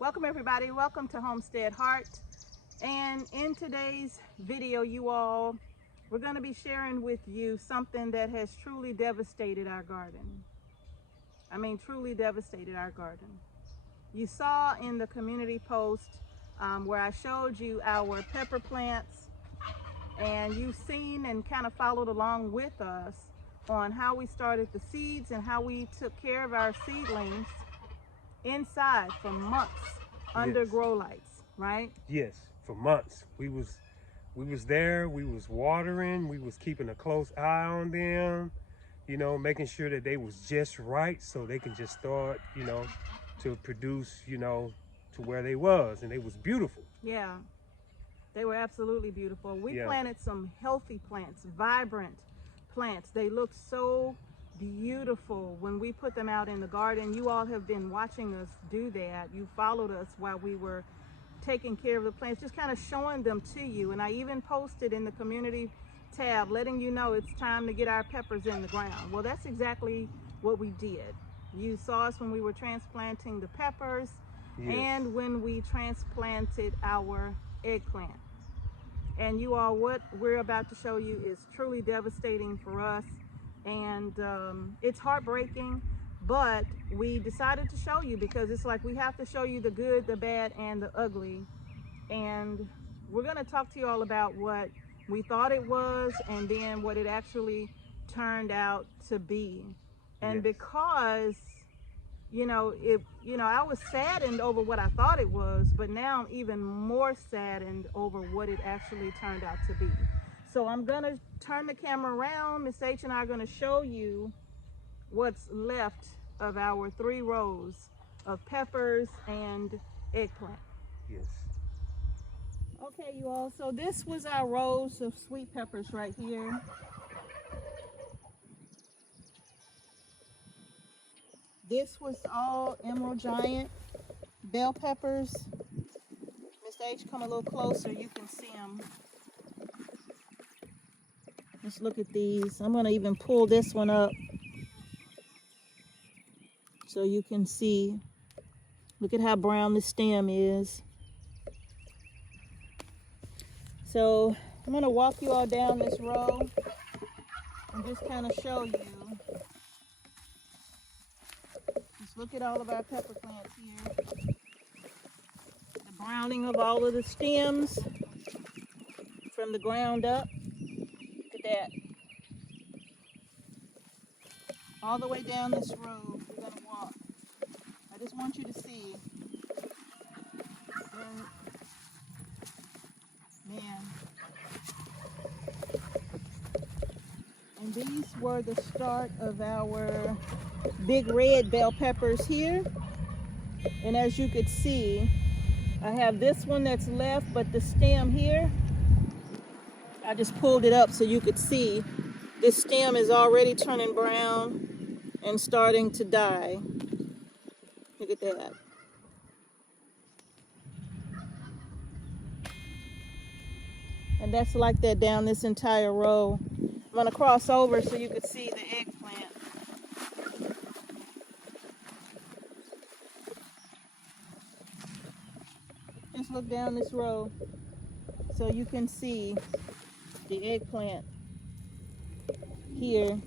Welcome everybody, welcome to Homestead Heart. And in today's video, we're going to be sharing with you something that has truly devastated our garden. I mean, truly devastated our garden. You saw in the community post where I showed you our pepper plants, and you've seen and kind of followed along with us on how we started the seeds and how we took care of our seedlings inside for months under grow lights, right? Yes, for months. We was there, we was watering, we was keeping a close eye on them, making sure that they was just right so they can just start, to produce, to where they was, and they was beautiful. Yeah, they were absolutely beautiful. We planted some healthy plants, vibrant plants. They looked so beautiful when we put them out in the garden. You all have been watching us do that. You followed us while we were taking care of the plants, just kind of showing them to you. And I even posted in the community tab letting you know it's time to get our peppers in the ground. Well, that's exactly what we did. You saw us when we were transplanting the peppers and when we transplanted our eggplant. And you all, what we're about to show you is truly devastating for us, and it's heartbreaking, but we decided to show you because it's like we have to show you the good, the bad, and the ugly. And we're going to talk to you all about what we thought it was and then what it actually turned out to be. And because I was saddened over what I thought it was, but now I'm even more saddened over what it actually turned out to be. So I'm gonna turn the camera around. Miss H and I are gonna show you what's left of our 3 rows of peppers and eggplant. Yes. Okay, you all, so this was our rows of sweet peppers right here. This was all Emerald Giant bell peppers. Mr. H, come a little closer, you can see them. Let's look at these. I'm going to even pull this one up so you can see. Look at how brown the stem is. So I'm going to walk you all down this row and just kind of show you. Just look at all of our pepper plants here. The browning of all of the stems from the ground up. Look at that. All the way down this road we're going to walk. I just want you to see. Man. And these were the start of our big red bell peppers here. And as you could see, I have this one that's left, but the stem here, I just pulled it up so you could see. This stem is already turning brown and starting to die. Look at that. And that's like that down this entire row. I'm going to cross over so you can see the eggplant. Just look down this row so you can see the eggplant here.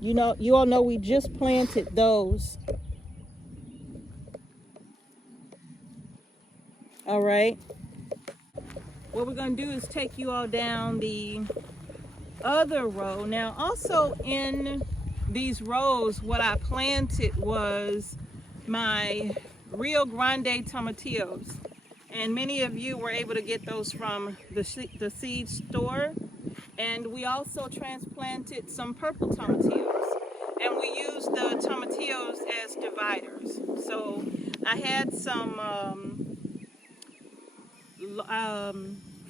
You all know we just planted those. All right. What we're going to do is take you all down the other row. Now, also in these rows, what I planted was my Rio Grande tomatillos. And many of you were able to get those from the seed store. And we also transplanted some purple tomatillos. And we used the tomatillos as dividers. So I had some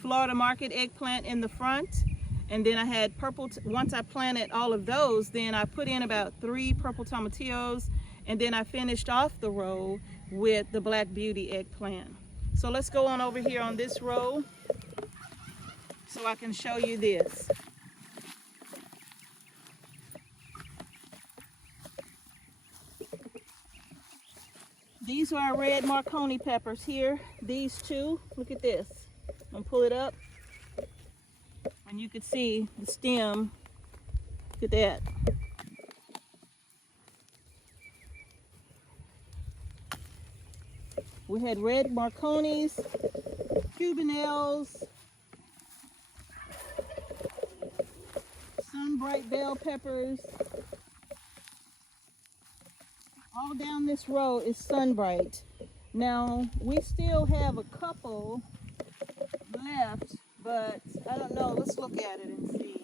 Florida Market eggplant in the front, and then I had purple. Once I planted all of those, then I put in about 3 purple tomatillos, and then I finished off the row with the Black Beauty eggplant. So let's go on over here on this row so I can show you this. These are our red Marconi peppers here. These two, look at this. I'm gonna pull it up and you can see the stem. Look at that. We had red Marconis, Cubanelles, sun-bright bell peppers. All down this row is sun-bright. Now, we still have a couple left, but I don't know. Let's look at it and see.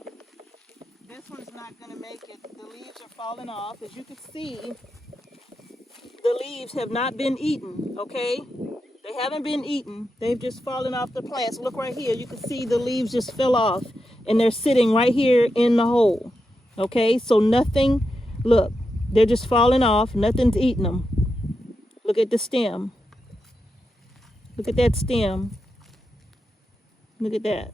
This one's not going to make it. The leaves are falling off. As you can see, the leaves have not been eaten, okay? They haven't been eaten. They've just fallen off the plants. Look right here. You can see the leaves just fell off, and they're sitting right here in the hole, okay? So nothing, look, they're just falling off. Nothing's eating them. Look at the stem. Look at that stem. Look at that.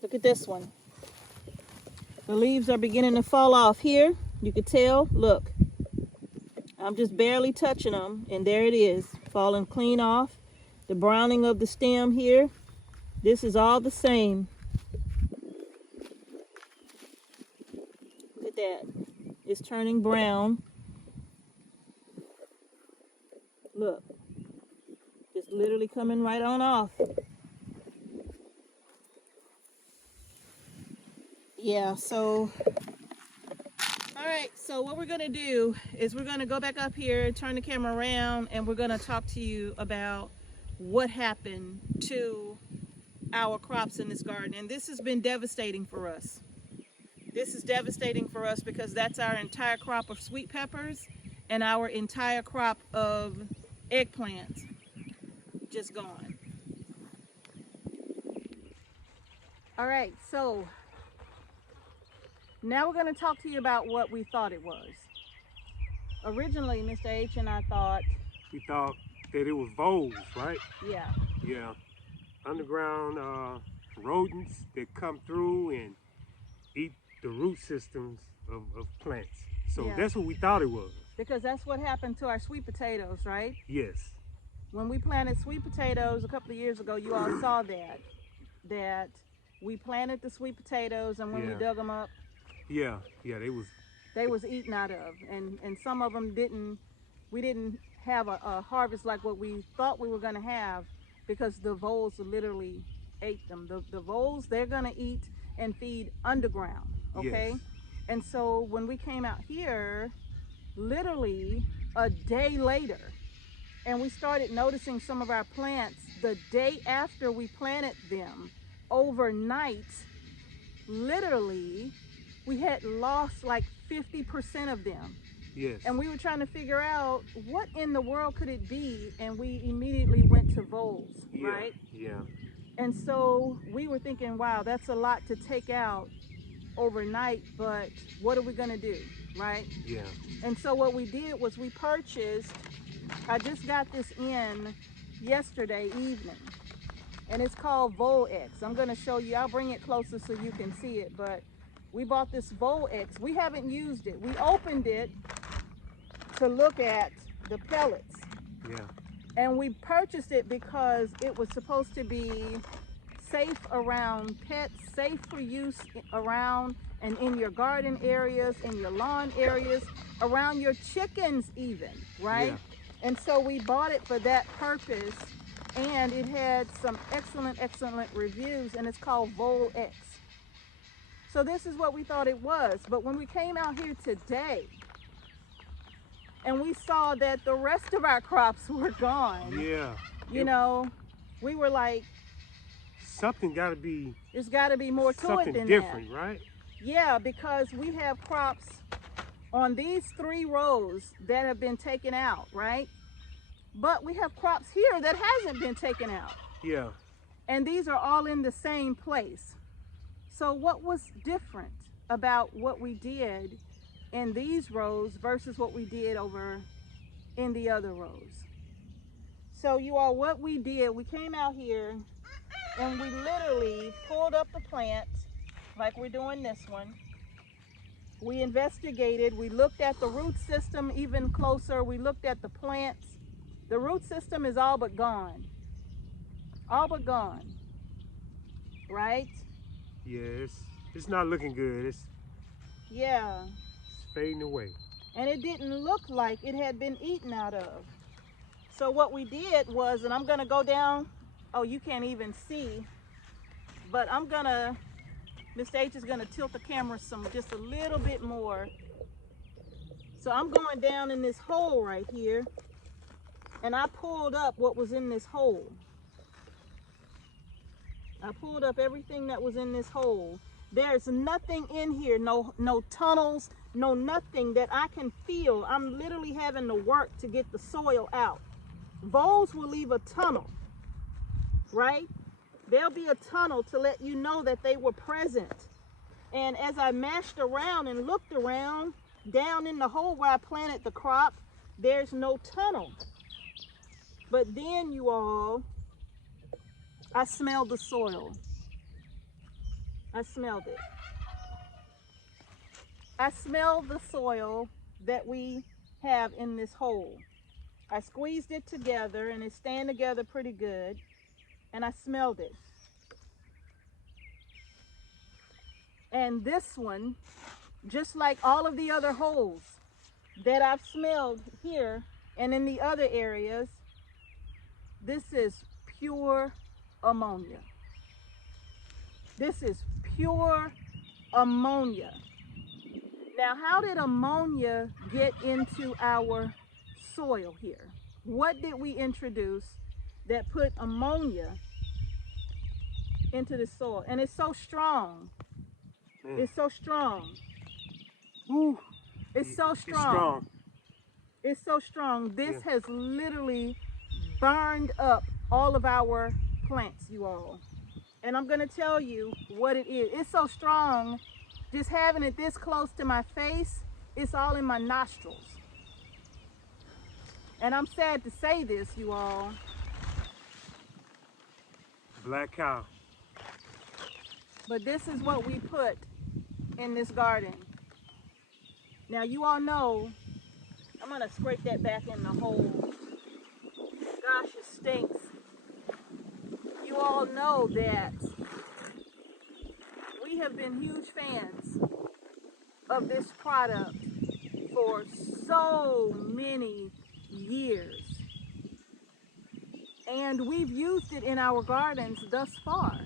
Look at this one. The leaves are beginning to fall off here. You can tell, look. I'm just barely touching them, and there it is, falling clean off. The browning of the stem here, this is all the same. Look at that. It's turning brown. Look. It's literally coming right on off. Yeah, so all right, so what we're gonna do is we're gonna go back up here, turn the camera around, and we're gonna talk to you about what happened to our crops in this garden. And this has been devastating for us. This is devastating for us because that's our entire crop of sweet peppers and our entire crop of eggplants just gone. All right, so now we're going to talk to you about what we thought it was. Originally, Mr. H and I thought... We thought that it was voles, right? Yeah. Yeah. Underground rodents that come through and eat the root systems of plants. So Yeah. That's what we thought it was. Because that's what happened to our sweet potatoes, right? Yes. When we planted sweet potatoes a couple of years ago, you all saw that we planted the sweet potatoes, and when we dug them up, yeah, they was eaten out of, and some of them we didn't have a harvest like what we thought we were going to have, because the voles literally ate them. The voles, they're going to eat and feed underground, okay? Yes. And so when we came out here, literally a day later, and we started noticing some of our plants the day after we planted them, overnight, literally, we had lost like 50% of them. Yes. And we were trying to figure out what in the world could it be, and we immediately went to voles, right? Yeah. And so we were thinking, wow, that's a lot to take out overnight, but what are we gonna do, right? Yeah. And so what we did was we purchased, I just got this in yesterday evening, and it's called Vole X. I'm gonna show you, I'll bring it closer so you can see it, but we bought this Vole X. We haven't used it. We opened it to look at the pellets. Yeah. And we purchased it because it was supposed to be safe around pets, safe for use around and in your garden areas, in your lawn areas, around your chickens even, right? Yeah. And so we bought it for that purpose, and it had some excellent reviews, and it's called Vole X. So this is what we thought it was. But when we came out here today and we saw that the rest of our crops were gone, you know, we were like, something got to be, there's got to be more to it than that. Something different, right? Yeah, because we have crops on these 3 rows that have been taken out, right? But we have crops here that hasn't been taken out. Yeah. And these are all in the same place. So what was different about what we did in these rows versus what we did over in the other rows? So you all, what we did, we came out here and we literally pulled up the plants like we're doing this one. We investigated, we looked at the root system even closer, we looked at the plants. The root system is all but gone. All but gone. Right? Yeah, it's not looking good. Yeah. It's fading away. And it didn't look like it had been eaten out of. So what we did was, and I'm gonna go down, oh, you can't even see, but Mr. H is gonna tilt the camera just a little bit more. So I'm going down in this hole right here, and I pulled up what was in this hole. I pulled up everything that was in this hole. There's nothing in here, no tunnels, no nothing that I can feel. I'm literally having to work to get the soil out. Voles will leave a tunnel, right? There'll be a tunnel to let you know that they were present. And as I mashed around and looked around, down in the hole where I planted the crop, there's no tunnel. But then, you all, I smelled the soil. I smelled it. I smelled the soil that we have in this hole. I squeezed it together and it's staying together pretty good. And I smelled it. And this one, just like all of the other holes that I've smelled here and in the other areas, this is pure ammonia. This is pure ammonia. Now, how did ammonia get into our soil here? What did we introduce that put ammonia into the soil? And it's so strong. It's so strong. Ooh, it's so strong. It's so strong. This has literally burned up all of our plants, you all. And I'm going to tell you what it is. It's so strong, just having it this close to my face, it's all in my nostrils. And I'm sad to say this, you all. Black cow. But this is what we put in this garden. Now, you all know, I'm going to scrape that back in the hole. Gosh, it stinks. You all know that we have been huge fans of this product for so many years. And we've used it in our gardens thus far.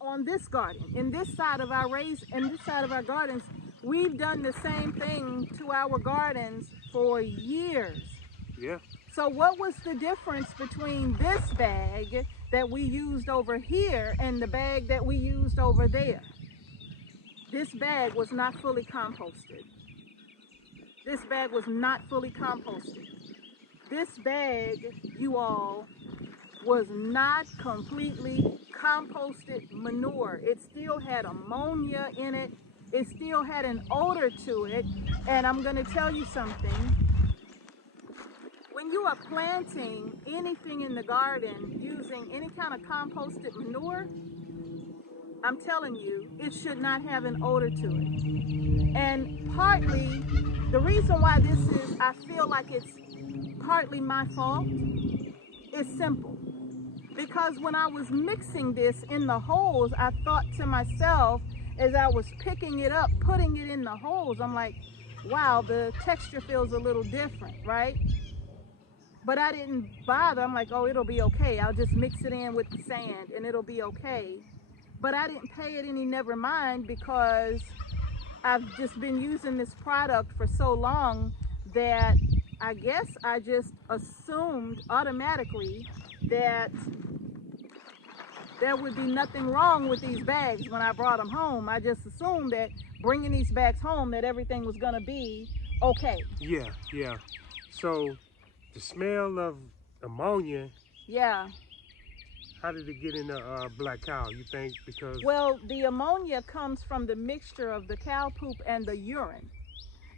On this garden, in this side of our gardens, we've done the same thing to our gardens for years. Yeah. So what was the difference between this bag that we used over here and the bag that we used over there? This bag was not fully composted. This bag was not fully composted. This bag, you all, was not completely composted manure. It still had ammonia in it. It still had an odor to it. And I'm going to tell you something. When you are planting anything in the garden using any kind of composted manure, I'm telling you, it should not have an odor to it. And partly, the reason why this is, I feel like it's partly my fault, is simple. Because when I was mixing this in the holes, I thought to myself, as I was picking it up, putting it in the holes, I'm like, wow, the texture feels a little different, right? But I didn't bother. I'm like, oh, it'll be okay. I'll just mix it in with the sand and it'll be okay. But I didn't pay it any never mind because I've just been using this product for so long that I guess I just assumed automatically that there would be nothing wrong with these bags when I brought them home. I just assumed that bringing these bags home that everything was going to be okay. Yeah. So the smell of ammonia, yeah. How did it get in the black cow, you think? Because, well, the ammonia comes from the mixture of the cow poop and the urine.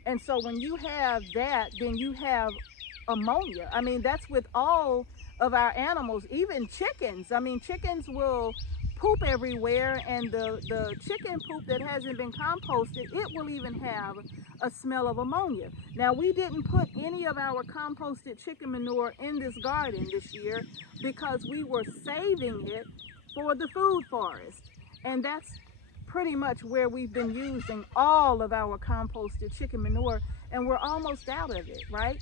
And so when you have that, then you have ammonia. I mean, that's with all of our animals, even chickens. I mean, chickens will poop everywhere, and the chicken poop that hasn't been composted, it will even have a smell of ammonia. Now, we didn't put any of our composted chicken manure in this garden this year because we were saving it for the food forest. And that's pretty much where we've been using all of our composted chicken manure, and we're almost out of it, right?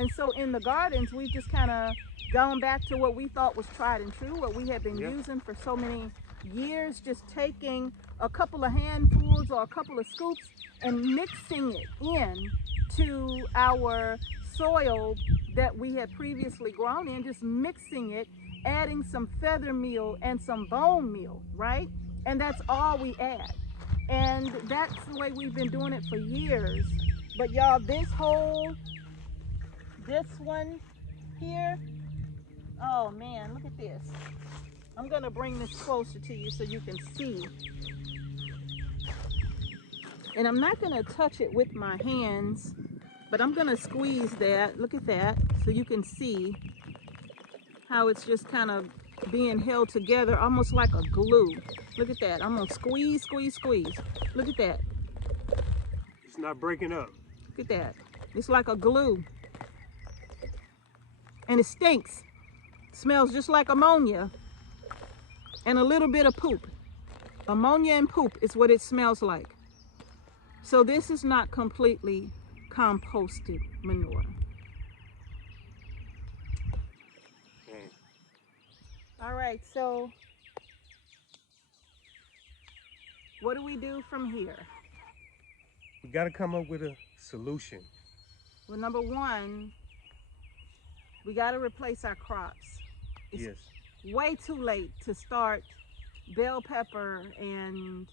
And so in the gardens, we've just kind of gone back to what we thought was tried and true, what we had been using for so many years, just taking a couple of handfuls or a couple of scoops and mixing it in to our soil that we had previously grown in, just mixing it, adding some feather meal and some bone meal, right? And that's all we add. And that's the way we've been doing it for years. But y'all, this one here, oh man, look at this. I'm gonna bring this closer to you so you can see. And I'm not gonna touch it with my hands, but I'm gonna squeeze that. Look at that, so you can see how it's just kind of being held together, almost like a glue. Look at that. I'm gonna squeeze, squeeze, squeeze. Look at that. It's not breaking up. Look at that. It's like a glue. And it stinks. It smells just like ammonia and a little bit of poop. Ammonia and poop is what it smells like. So this is not completely composted manure. Okay. All right, so what do we do from here? We got to come up with a solution. Well, number one, we got to replace our crops. It's way too late to start bell pepper and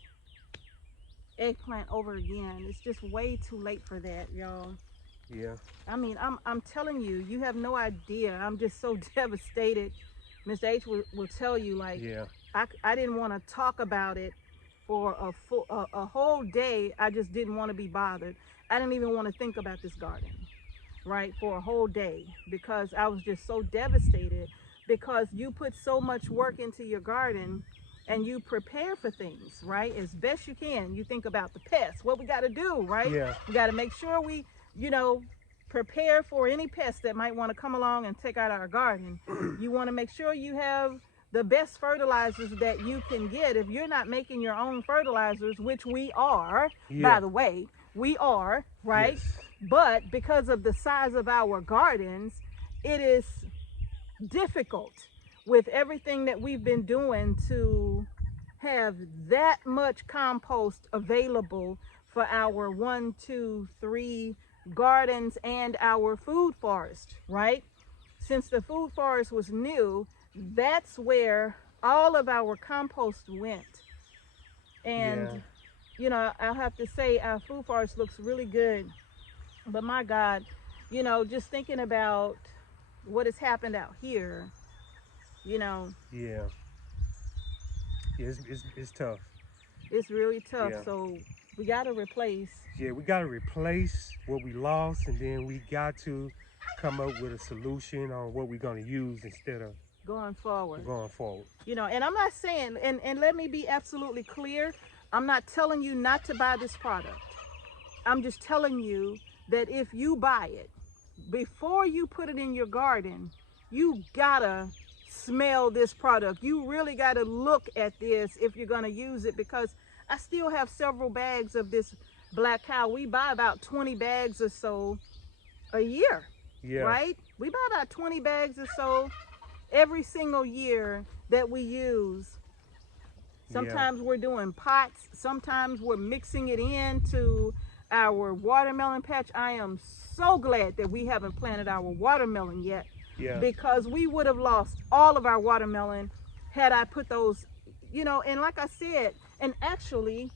eggplant over again. It's just way too late for that, y'all. Yeah. I mean, I'm telling you, you have no idea. I'm just so devastated. Mr. H will tell you, like, I didn't want to talk about it for a whole day. I just didn't want to be bothered. I didn't even want to think about this garden, right, for a whole day, because I was just so devastated, because you put so much work into your garden and you prepare for things, right, as best you can. You think about the pests, what we got to do, right? Yeah. We got to make sure we, prepare for any pests that might want to come along and take out our garden. You want to make sure you have the best fertilizers that you can get. If you're not making your own fertilizers, which we are, by the way, we are, right? Yes. But because of the size of our gardens, it is difficult with everything that we've been doing to have that much compost available for our 1, 2, 3 gardens and our food forest, right? Since the food forest was new, that's where all of our compost went. And I'll have to say our food forest looks really good, but my God, just thinking about what has happened out here, it's tough. It's really tough. So we got to replace. We got to replace what we lost, and then we got to come up with a solution on what we're going to use instead of going forward. And I'm not saying, and let me be absolutely clear, I'm not telling you not to buy this product. I'm just telling you that if you buy it, before you put it in your garden, you gotta smell this product. You really gotta look at this if you're gonna use it, because I still have several bags of this black cow. We buy about 20 bags or so a year, right? We buy about 20 bags or so every single year that we use. Sometimes we're doing pots, sometimes we're mixing it into our watermelon patch. I am so glad that we haven't planted our watermelon yet, because we would have lost all of our watermelon had I put those, and like I said, and actually,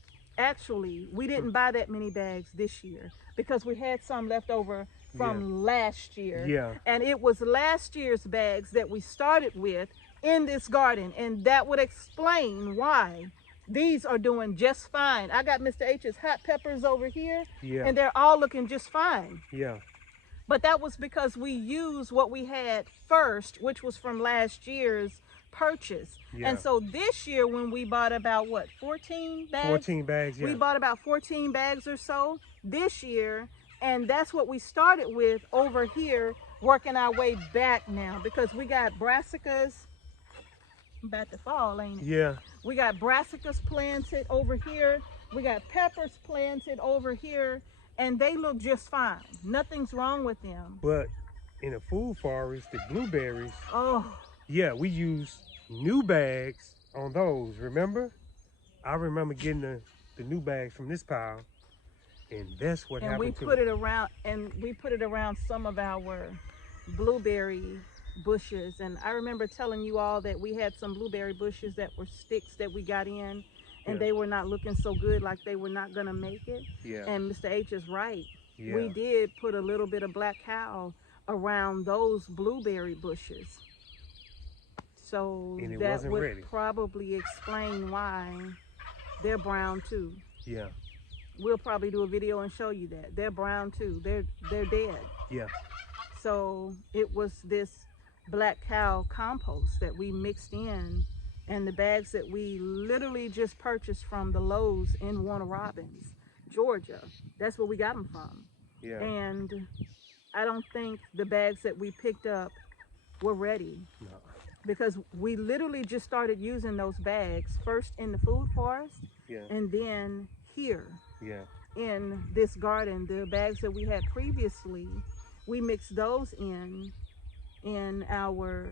we didn't buy that many bags this year because we had some left over from last year. And it was last year's bags that we started with in this garden, and that would explain why these are doing just fine. I got Mr. H's hot peppers over here, and they're all looking just fine. But that was because we used what we had first, which was from last year's purchase. Yeah. And so this year when we bought about what, 14 bags? 14 bags, yeah. We bought about 14 bags or so this year, and that's what we started with over here, working our way back now, because we got brassicas about to fall, ain't it? Yeah. We got brassicas planted over here. We got peppers planted over here, and they look just fine. Nothing's wrong with them. But in a food forest, the blueberries, Oh, yeah, we use new bags on those, remember? I remember getting the new bags from this pile, and that's what and happened we put it around some of our blueberry bushes. And I remember telling you all that we had some blueberry bushes that were sticks that we got in, and they were not looking so good, like they were not gonna make it. Yeah. And Mr. H is right. Yeah. We did put a little bit of black cow around those blueberry bushes. So And it that wasn't would ready. probably explain why they're brown too. Yeah. We'll probably do a video and show you that. They're brown too. They're dead. Yeah. So it was this black cow compost that we mixed in, and the bags that we literally just purchased from the Lowe's in Warner Robins, Georgia. That's where we got them from. Yeah. And I don't think the bags that we picked up were ready, No. because we literally just started using those bags first in the food forest, Yeah. and then here Yeah. in this garden. The bags that we had previously, we mixed those in our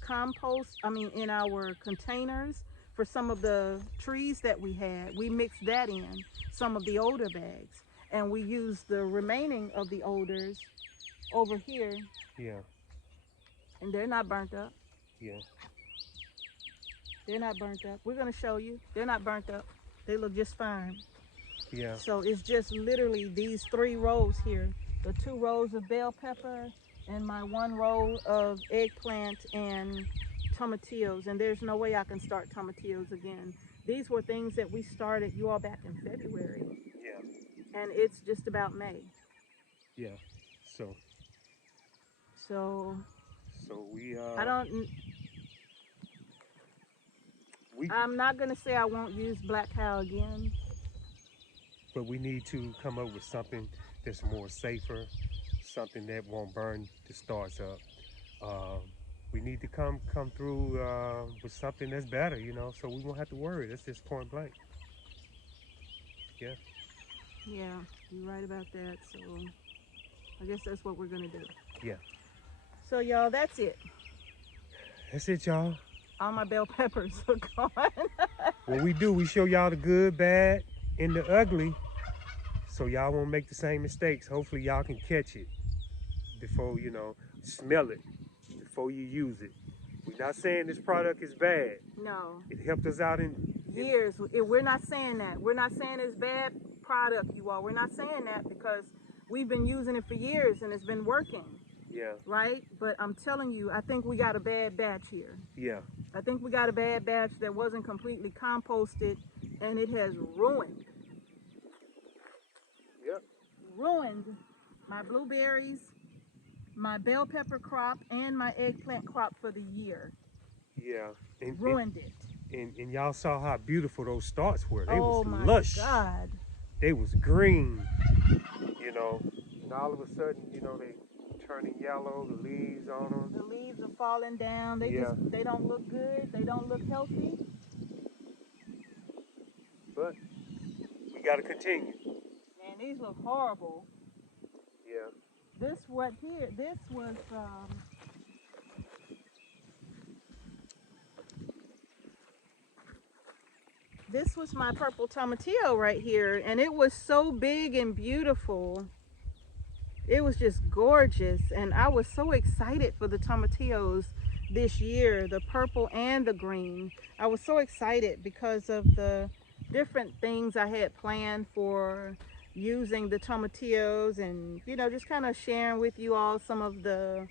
compost, in our containers for some of the trees that we had. We mixed that in some of the older bags, and we used the remaining of the olders over here, Yeah. and they're not burnt up. Yeah. They're not burnt up. We're gonna show you. They're not burnt up. They look just fine. Yeah. So it's just literally these 3 rows here. The 2 rows of bell pepper and my 1 row of eggplant and tomatillos. And there's no way I can start tomatillos again. These were things that we started you all back in February. Yeah. And it's just about May. Yeah. So we I don't, I'm not gonna say I won't use black cow again. but we need to come up with something that's more safer, something that won't burn the starts up. We need to come through with something that's better, so we won't have to worry. That's just point blank. Yeah. Yeah, you're right about that. So I guess that's what we're gonna do. Yeah. So y'all, that's it. That's it, y'all. All my bell peppers are gone. What we do, we show y'all the good, bad, and the ugly, so y'all won't make the same mistakes. Hopefully y'all can catch it before, smell it, before you use it. We're not saying this product is bad. No. It helped us out in Years. We're not saying that. We're not saying it's bad product, you all. We're not saying that because we've been using it for years and it's been working. Yeah. Right? But I'm telling you, I think we got a bad batch here. Yeah. I think we got a bad batch that wasn't completely composted, and it has ruined my blueberries, my bell pepper crop, and my eggplant crop for the year. Yeah. Ruined it. And y'all saw how beautiful those starts were. They was my lush. God. They was green, and all of a sudden, they turning yellow, the leaves on them. The leaves are falling down. They don't look good. They don't look healthy. But we got to continue. Man, these look horrible. Yeah. This was this was my purple tomatillo right here, and it was so big and beautiful. It was just gorgeous, and I was so excited for the tomatillos this year, the purple and the green. I was so excited because of the different things I had planned for using the tomatillos, and just kind of sharing with you all some of the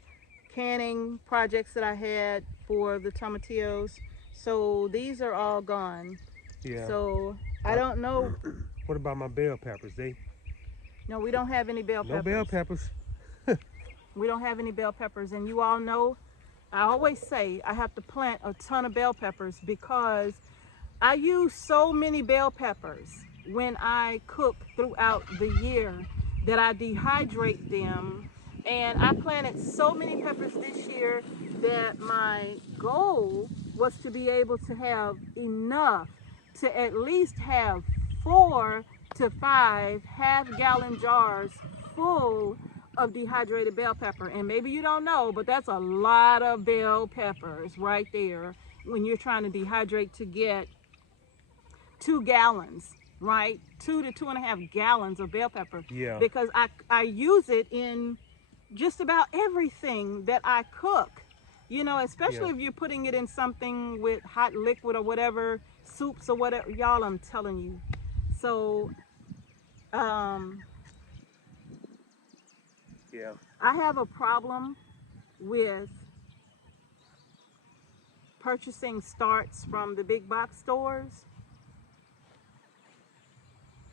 canning projects that I had for the tomatillos. So these are all gone. Yeah. So I don't know. What about my bell peppers? No, we don't have any bell peppers. No bell peppers. We don't have any bell peppers, and you all know I always say I have to plant a ton of bell peppers because I use so many bell peppers when I cook throughout the year that I dehydrate them. And I planted so many peppers this year that my goal was to be able to have enough to at least have 4 to 5 half-gallon jars full of dehydrated bell pepper. And maybe you don't know, but that's a lot of bell peppers right there when you're trying to dehydrate to get 2 gallons, right? 2 to 2.5 gallons of bell pepper. Yeah. Because I use it in just about everything that I cook. You know, especially if you're putting it in something with hot liquid or whatever, soups or whatever. Y'all, I'm telling you. So, Yeah. I have a problem with purchasing starts from the big box stores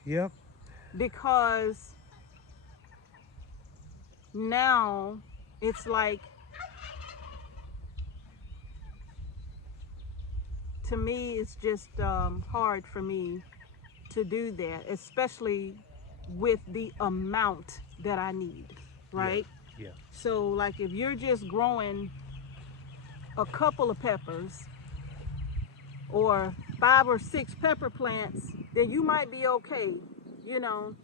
Yep. because now it's like, to me, it's just hard for me to do that, especially with the amount that I need, right? Yeah. So, like, if you're just growing a couple of peppers or 5 or 6 pepper plants, then you might be okay, you know.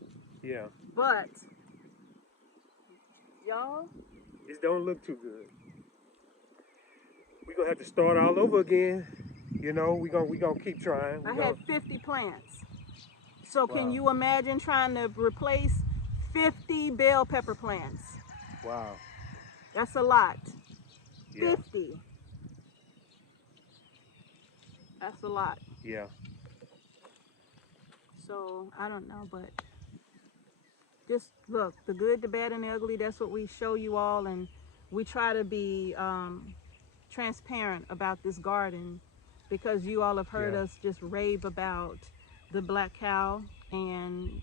Yeah. But, y'all, It don't look too good. We're gonna have to start all over again. You know, we gonna keep trying. I had 50 plants. So can you imagine trying to replace 50 bell pepper plants? Wow. That's a lot. Yeah. 50. That's a lot. Yeah. So I don't know, but just look, the good, the bad, and the ugly, that's what we show you all. And we try to be transparent about this garden because you all have heard us just rave about the black cow and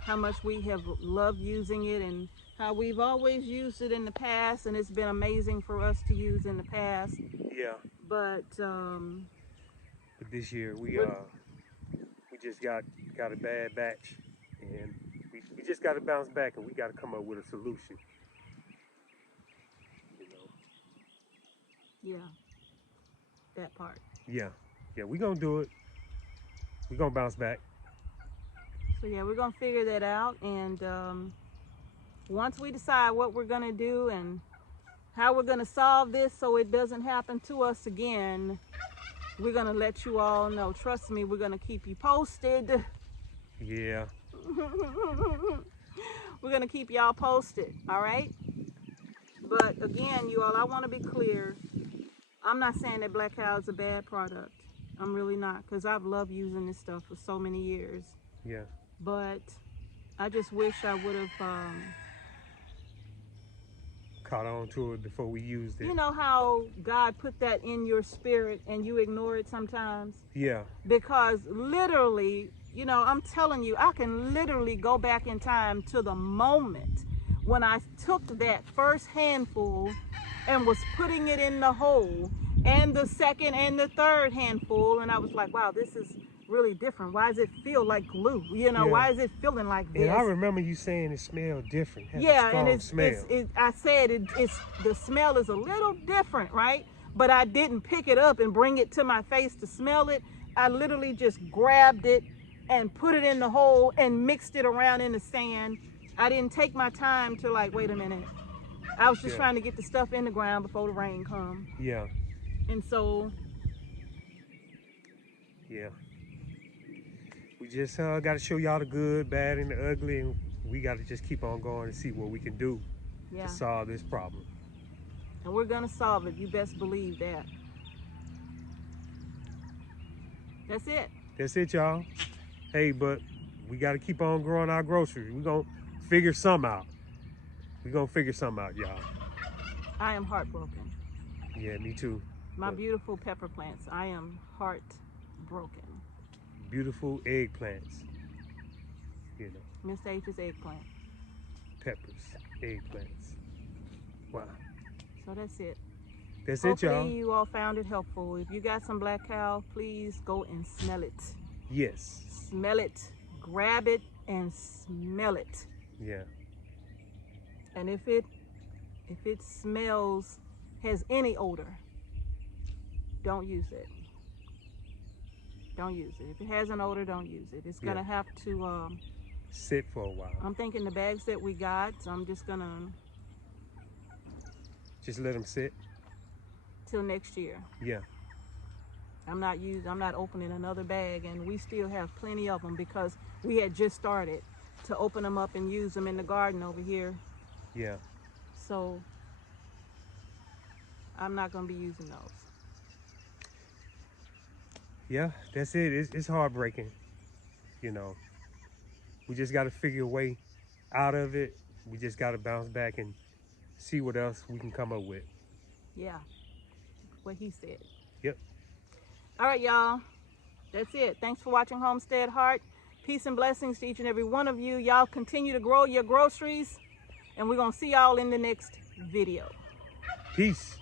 how much we have loved using it and how we've always used it in the past, and it's been amazing for us to use in the past. Yeah. But But this year we just got a bad batch, and we just got to bounce back, and we got to come up with a solution. You know. yeah, that part. Yeah. Yeah. We gonna do it. We gonna bounce back. So yeah, we're gonna figure that out, and once we decide what we're gonna do and how we're gonna solve this so it doesn't happen to us again, we're gonna let you all know. Trust me, we're gonna keep you posted. Yeah. We're gonna keep y'all posted, all right? But again, you all, I want to be clear. I'm not saying that Black Cow is a bad product. I'm really not, because I've loved using this stuff for so many years. Yeah. But I just wish I would have caught on to it before we used it. You know how God put that in your spirit and you ignore it sometimes? Yeah. Because literally, you know, I'm telling you, I can literally go back in time to the moment when I took that first handful and was putting it in the hole, and the second and the third handful, and I was like, wow, this is really different. Why does it feel like glue? You know, why is it feeling like this? And I remember you saying it smelled different. It yeah, and I said it's the smell is a little different, right? But I didn't pick it up and bring it to my face to smell it. I literally just grabbed it and put it in the hole and mixed it around in the sand. I didn't take my time to like, wait a minute. I was just trying to get the stuff in the ground before the rain come. Yeah. And so. Yeah. We just got to show y'all the good, bad, and the ugly, and we got to just keep on going and see what we can do to solve this problem. And we're going to solve it. You best believe that. That's it. That's it, y'all. Hey, but we got to keep on growing our groceries. We're going to figure some out. We're going to figure something out, y'all. I am heartbroken. Yeah, me too. My beautiful pepper plants. I am heartbroken. Beautiful eggplants. You know. Miss H's eggplant. Peppers. Eggplants. Wow. So that's it. That's it, y'all. Hopefully you all found it helpful. If you got some black cow, please go and smell it. Yes. Smell it. Grab it and smell it. Yeah. And if it smells, has any odor, don't use it. Don't use it. If it has an odor, don't use it. It's gonna have to sit for a while. I'm thinking the bags that we got, so I'm just gonna just let them sit till next year. Yeah. I'm not opening another bag, and we still have plenty of them because we had just started to open them up and use them in the garden over here. Yeah. So I'm not gonna be using those. Yeah, that's it. It's heartbreaking. You know, we just got to figure a way out of it. We just got to bounce back and see what else we can come up with. Yeah, what he said. Yep. All right, y'all. That's it. Thanks for watching Homestead Heart. Peace and blessings to each and every one of you. Y'all continue to grow your groceries, and we're going to see y'all in the next video. Peace.